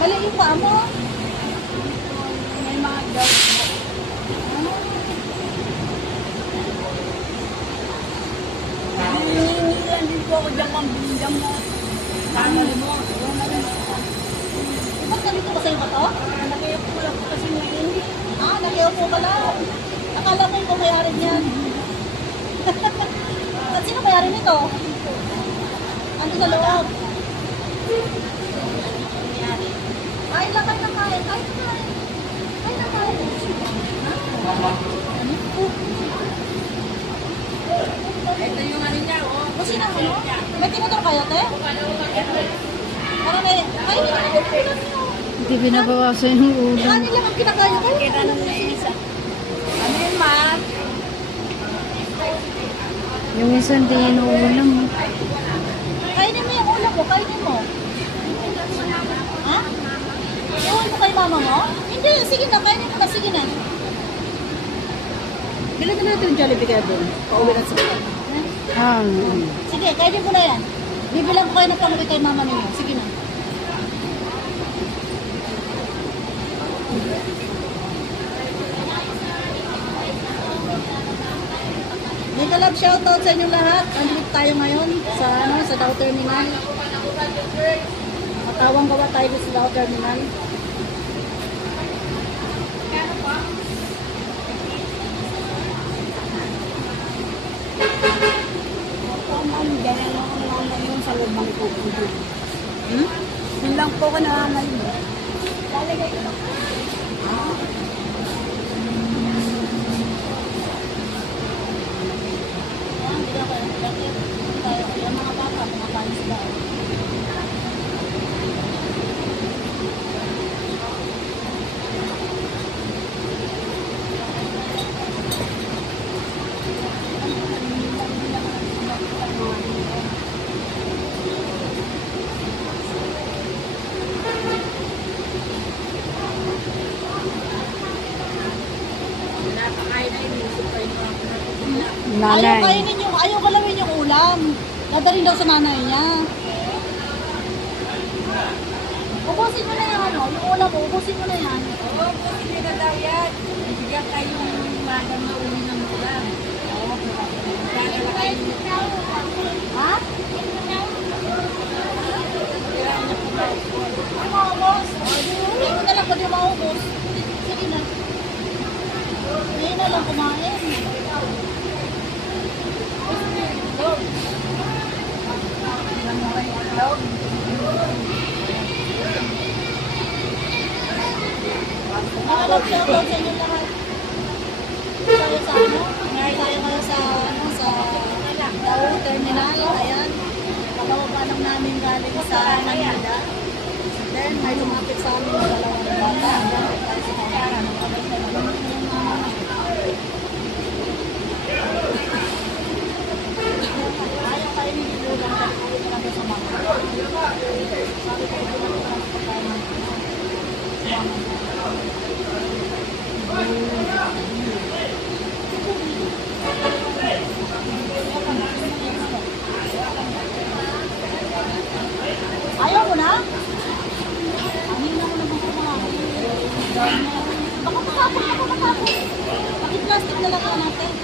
Mali yung paa mo. May mga po. Hinihingilan din po ako dyan pambili mo. Tama mo. Ba't ba sa'yo ba to? Nakiyap ko lang kasi mainit. Ah, nakiupo ka lang. Akala mo yung niyan. At sino mayari nito? Ando sa loob. Ay, lang kayo ng kain. Kain na kain. Kain kain. Ito yung ano niya, oh. Kusina mo, no? May tinuturo kayo, te? Para may... Kain na kain. Kain na Hindi binabawasan yung ulam. Kain lang ang kinakaya kayo. Kaya na na isa. Ano yun, ma? Yung isa hindi inuulam. Kainin mo yung ulam mo, kainin mo. Ha? Iwan mo kay mama mo? Hindi, sige na, kainin mo na, sige na. Bilan na natin yung Jollibee kaya doon. Pauwi na sa bahay. Ah, mm. Sige, kainin mo na yan. Bibilang ko kayo ng panguwi kay mama ninyo. Sige na. Dito love shoutout sa inyong lahat. Andito tayo ngayon sa ano sa Dow Terminal. Matawang gawa tayo sa Dow Terminal. Ganyan lang ako naman yung sa loob ng kukulo. Hmm? Yun lang po ako nangangalim. Ah, hindi ako. Dati tayo yung mga bata, mga panis daw. Napakain na inisip ko yung mga Ayaw nanay. kainin yung, ayaw galawin yung ulam. Dadalhin daw sa nanay niya. Ubusin mo na yan, ano? Yung ulam mo, ubusin mo na yan. Oo, po, hindi na daw yan. Bigyan kayo yung madam na uli ng ulam. Oo, na kayo. Ha? Maubos. Hindi mo na lang maubos. Sige na. Hindi na lang kumain. Nakalap shoutout sa inyo lahat. Tayo sa ano? Ngayon tayo ngayon sa ano sa Terminal. Ayan. Pababa lang namin galing sa Manila. Then may lumapit sa amin ng dalawang bata. Ayan, tayo sa kanya. Ayaw kayo ni Lulang kasi ayaw talaga sa mga. Sabi ko, hindi naman talaga pagkain. Ayaw mo na? Amin na mo kumain. Baka matapon, baka matapon. Bakit plastic na lang natin?